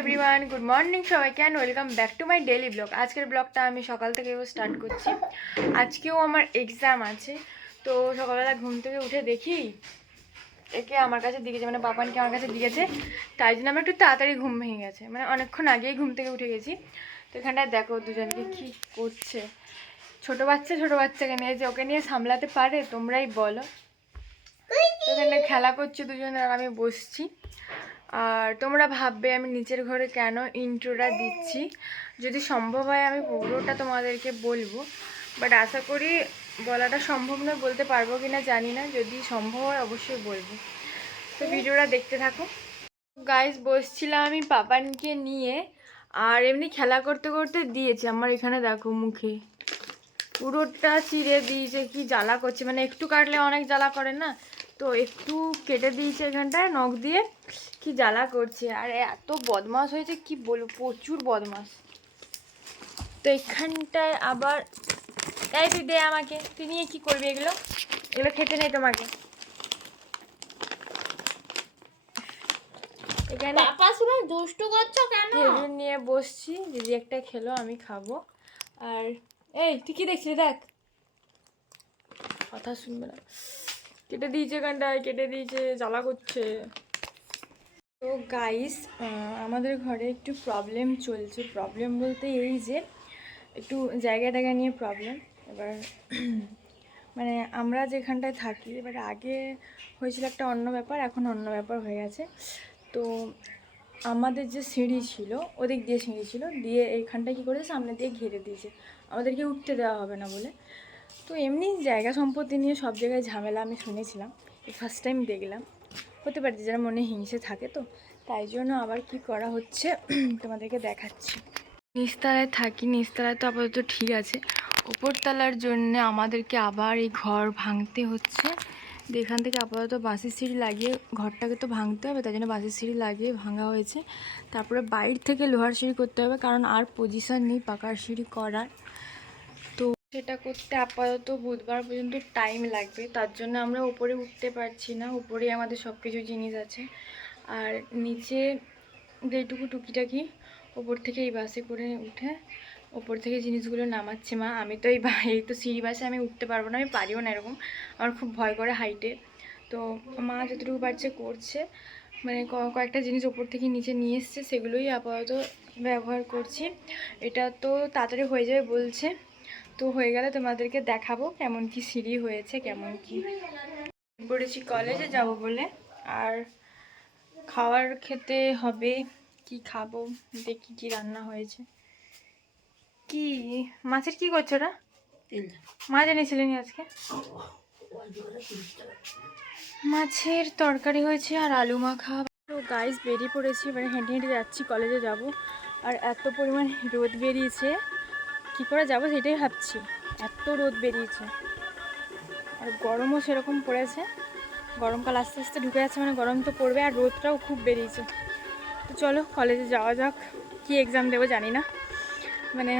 Everyone, good morning সবাইকে and welcome back to my daily blog. আজকের ব্লগটা আমি সকাল থেকে স্টার্ট করছি। আজকেও আমার এক্সাম আছে, তো সকালবেলা ঘুম থেকে উঠে দেখি একে আমার কাছে দিয়েছে, মানে বাবানকে আমার কাছে দিয়েছে, তাই জন্য আমার একটু তাড়াতাড়ি ঘুম ভেঙে গেছে, মানে অনেকক্ষণ আগেই ঘুম থেকে উঠে গেছি। তো এখানটায় দেখো দুজনকে কি করছে। ছোটো বাচ্চাকে নিয়ে, যে ওকে নিয়ে সামলাতে পারে তোমরাই বলো। তো এখানে খেলা করছে দুজনে আর আমি বসছি। আর তোমরা ভাববে আমি নিচের ঘরে কেন ইন্ট্রোটা দিচ্ছি। যদি সম্ভব হয় আমি পুরোটা তোমাদেরকে বলবো, বাট আশা করি বলাটা সম্ভব নয়, বলতে পারবো কি না জানি না। যদি সম্ভব হয় অবশ্যই বলবো, তো ভিডিওটা দেখতে থাকো। গাইস, বসছিলাম আমি পাপানকে নিয়ে, আর এমনি খেলা করতে করতে দিয়েছে আমার, এখানে দেখো মুখে পুরোটা চিড়ে দিয়েছে। কি জ্বালা করছে, মানে একটু কাটলে অনেক জ্বালা করে না, তো একটু কেটে দিয়েছে এখানটায় নখ দিয়ে, কি জ্বালা করছে। আর এত বদমাস হয়েছে কি বলবো, প্রচুর বদমাস। তো এখানটায় আবার এই তুই দে আমাকে, তুই নিয়ে কি করবি? এগুলো এগুলো খেতে নেই তোমাকে। এখানে দুষ্টু করছো কেন? খেজুর নিয়ে বসছি, দিদি একটা খেলো, আমি খাবো। আর এই তুই কি দেখছিস? দেখ, কথা শুনবে না। কেটে দিয়েছে এখানটায়, কেটে দিয়েছে, জ্বালা করছে। তো গাইস, আমাদের ঘরে একটু প্রবলেম চলছে। প্রবলেম বলতে এই যে একটু জায়গা নিয়ে প্রবলেম। এবার মানে আমরা যেখানটায় থাকি, এবার আগে হয়েছিল একটা অন্য ব্যাপার, এখন অন্য ব্যাপার হয়ে গেছে। তো আমাদের যে সিঁড়ি ছিল, ওদিক দিয়ে সিঁড়ি ছিল, দিয়ে এইখানটায় কী করেছে, সামনে দিয়ে ঘিরে দিয়েছে, আমাদেরকে উঠতে দেওয়া হবে না বলে। তো এমনি জায়গা সম্পত্তি নিয়ে সব জায়গায় ঝামেলা আমি শুনেছিলাম, এই ফার্স্ট টাইম দেখলাম। হতে পারে যারা মনে হিংসে থাকে, তো তাই জন্য আবার কি করা হচ্ছে তোমাদেরকে দেখাচ্ছি। নিচতলায় থাকি, নিচতলায় তো আপাতত ঠিক আছে, ওপরতলার জন্য আমাদেরকে আবার এই ঘর ভাঙতে হচ্ছে। এখান থেকে আপাতত বাঁশের সিঁড়ি লাগিয়ে ঘরটাকে তো ভাঙতে হবে, তাই জন্য বাঁশের সিঁড়ি লাগিয়ে ভাঙা হয়েছে। তারপরে বাইরে থেকে লোহার সিঁড়ি করতে হবে, কারণ আর পজিশন নেই পাকার সিঁড়ি করার। তো সেটা করতে আপাতত বুধবার পর্যন্ত টাইম লাগবে, তার জন্য আমরা উপরে উঠতে পারছি না। উপরে আমাদের সব কিছু জিনিস আছে, আর নিচে যেটুকু টুকিটাকি ওপর থেকে এই বাসে করে উঠে ওপর থেকে জিনিসগুলো নামাচ্ছে মা। আমি তো এই তো সিঁড়ি বাসে আমি উঠতে পারবো না, আমি পারিও না এরকম, আমার খুব ভয় করে হাইটে। তো মা যতটুকু পারছে করছে, মানে কয়েকটা জিনিস ওপর থেকে নিচে নিয়ে এসছে, সেগুলোই আপাতত ব্যবহার করছি। এটা তো তাড়াতাড়ি হয়ে যাবে বলছে, তো হয়ে গেলে তোমাদেরকে দেখাবো কেমন কি সিঁড়ি হয়েছে, কেমন কি। পড়েছি কলেজে যাব বলে, আর খাওয়ার খেতে হবে। কি খাবো দেখি, কি রান্না হয়েছে। কি মাছের কি করছো ওরা? মাছ এনেছিলেন আজকে? মাছের তরকারি হয়েছে আর আলু মাখা। তো গাইস, বেরিয়ে পড়েছি, এবারে হেঁটে হেঁটে যাচ্ছি, কলেজে যাব। আর এত পরিমাণ রোদ বেরিয়েছে, কি করে যাব সেটাই ভাবছি, এত রোদ বেরিয়েছে। আর গরমও সেরকম পড়েছে, গরমকাল আস্তে আস্তে ঢুকে যাচ্ছে, মানে গরম তো পড়বে, আর রোদটাও খুব বেরিয়েছে। তো চলো কলেজে যাওয়া যাক। কি এক্সাম দেবো জানি না, মানে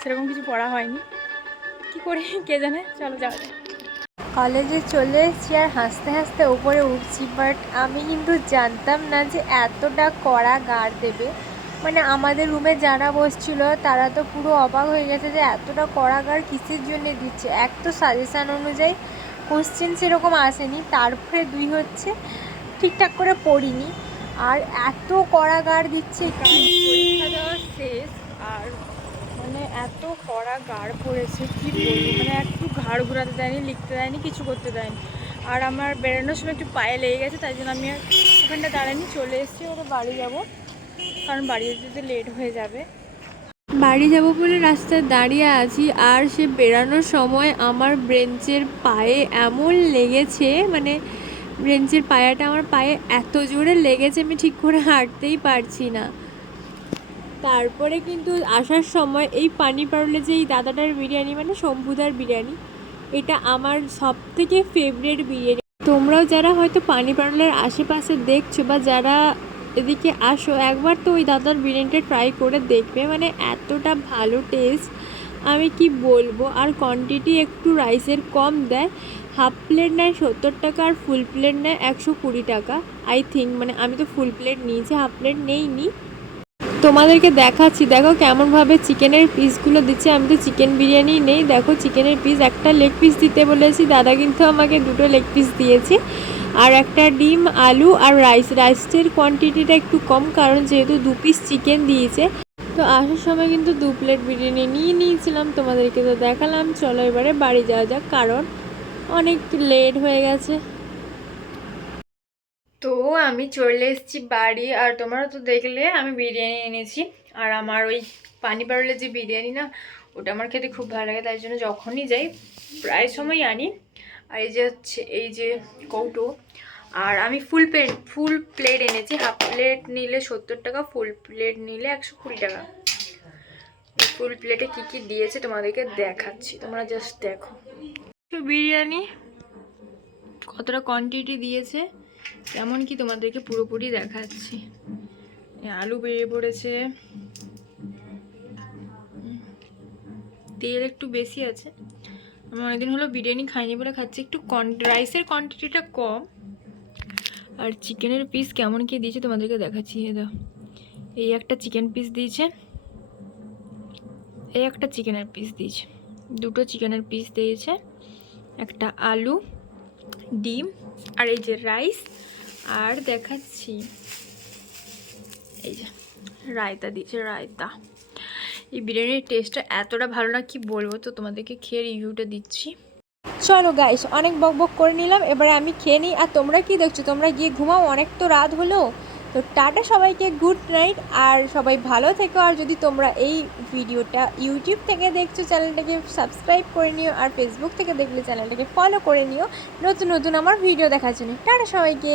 সেরকম কিছু পড়া হয়নি, কি করি কে জানে। চলো যাওয়া যাক। কলেজে চলে এসেছি আর হাসতে হাসতে উপরে উঠছি, বাট আমি কিন্তু জানতাম না যে এতটা কড়া গার্ড দেবে। মানে আমাদের রুমে যারা বসছিল তারা তো পুরো অবাক হয়ে গেছে যে এতটা কড়া গার্ড কিসের জন্য দিচ্ছে। এক তো সাজেশান অনুযায়ী কোশ্চেন সেরকম আসেনি, তারপরে দুই হচ্ছে ঠিকঠাক করে পড়িনি, আর এত কড়া গার্ড দিচ্ছে। পরীক্ষা দেওয়া শেষ, আর মানে এত কড়া গাঢ় পড়েছে কি বলবো, মানে একটু ঘাড় ঘোরাতে দেয়নি, লিখতে দেয়নি, কিছু করতে দেয়নি। আর আমার বেরোনোর সময় একটু পায়ে লেগে গেছে, তাই জন্য আমি আর ওখানটা দাঁড়ানি, চলে এসেছি। ওরা বাড়ি যাব, কারণ বাড়ি যেতে লেট হয়ে যাবে। বাড়ি যাব বলে রাস্তায় দাঁড়িয়ে আছি, আর সে বেরানোর সময় আমার বেঞ্চের পায়ে এমন লেগেছে, মানে বেঞ্চের পায়াটা আমার পায়ে এত জোরে লেগেছে আমি ঠিক করে হাঁটতেই পারছি না। তারপরে কিন্তু আসার সময় এই পানি পারলে যে এই দাদাটার বিরিয়ানি, মানে শম্ভুদার বিরিয়ানি, এটা আমার সবথেকে ফেভারিট বিরিয়ানি। তোমরাও যারা হয়তো পানি পারলের আশেপাশে দেখছো বা যারা এদিকে আসো, একবার তো ওই দাদার বিরিয়ানিটা ট্রাই করে দেখবে, মানে এতটা ভালো টেস্ট আমি কি বলবো। আর কোয়ান্টিটি একটু রাইসের কম দেয়, হাফ প্লেট নেয় 70 টাকা, আর ফুল প্লেট নেয় 120 টাকা আই থিঙ্ক। মানে আমি তো ফুল প্লেট নিয়েছি, হাফ প্লেট নেইনি। তোমাদেরকে দেখাচ্ছি, দেখো কেমনভাবে চিকেনের পিসগুলো দিচ্ছে। আমি তো চিকেন বিরিয়ানি নেই, দেখো চিকেনের পিস একটা লেগ পিস দিতে বলেছি, দাদা কিন্তু আমাকে 2টো লেগ পিস দিয়েছে। আর একটা ডিম, আলু আর রাইসের কোয়ান্টিটিটা একটু কম, কারণ যেহেতু 2 পিস চিকেন দিয়েছে। তো আসার সময় কিন্তু 2 প্লেট বিরিয়ানি নিয়ে নিয়েছিলাম, তোমাদেরকে তো দেখালাম। চলো এবারে বাড়ি যাওয়া যাক, কারণ অনেক লেট হয়ে গেছে। তো আমি চলে এসেছি বাড়ি, আর তোমরা তো দেখলে আমি বিরিয়ানি এনেছি। আর আমার ওই পানি বাড়লে যে বিরিয়ানি না, ওটা আমার খেতে খুব ভালো লাগে, তাই জন্য যখনই যাই প্রায় সময় আনি। আর এই যে হচ্ছে এই যে কৌটো। আর আমি ফুল প্লেট এনেছি। হাফ প্লেট নিলে 70 টাকা, ফুল প্লেট নিলে 120 টাকা। ফুল প্লেটে কি কি দিয়েছে তোমাদেরকে দেখাচ্ছি, তোমরা জাস্ট দেখো। তো বিরিয়ানি কতটা কোয়ান্টিটি দিয়েছে কেমন কি তোমাদেরকে পুরোপুরি দেখাচ্ছি। আলু বেরিয়ে পড়েছে, তেল একটু বেশি আছে। আমি অনেকদিন হলো বিরিয়ানি খাইনি বলে খাচ্ছি। একটু রাইসের কোয়ান্টিটিটা কম। আর চিকেনের পিস কেমন কি দিয়েছে তোমাদেরকে দেখাচ্ছি। এই একটা চিকেন পিস দিয়েছে, এই একটা চিকেনের পিস দিয়েছে, 2টো চিকেনের পিস দিয়েছে, একটা আলু, ডিম, আর এই যে রাইস। আর দেখাচ্ছি এই যে রায়তা দিয়েছে, রায়তা। এই বিরিয়ানির টেস্টটা এতটা ভালো না কি বলবো, তো তোমাদেরকে খেয়ে রিভিউটা দিচ্ছি। চলো গাইস, অনেক বকবক করে নিলাম, এবারে আমি খেয়ে নিই। আর তোমরা কি দেখছো? তোমরা গিয়ে ঘুমাও, অনেক তো রাত হলো। তো টাটা সবাইকে, গুড নাইট। আর সবাই ভালো থেকো। আর যদি তোমরা এই ভিডিওটা ইউটিউব থেকে দেখছো, চ্যানেলটাকে সাবস্ক্রাইব করে নিও। আর ফেসবুক থেকে দেখলে চ্যানেলটাকে ফলো করে নিও নতুন নতুন আমার ভিডিও দেখার জন্য। টাটা সবাইকে।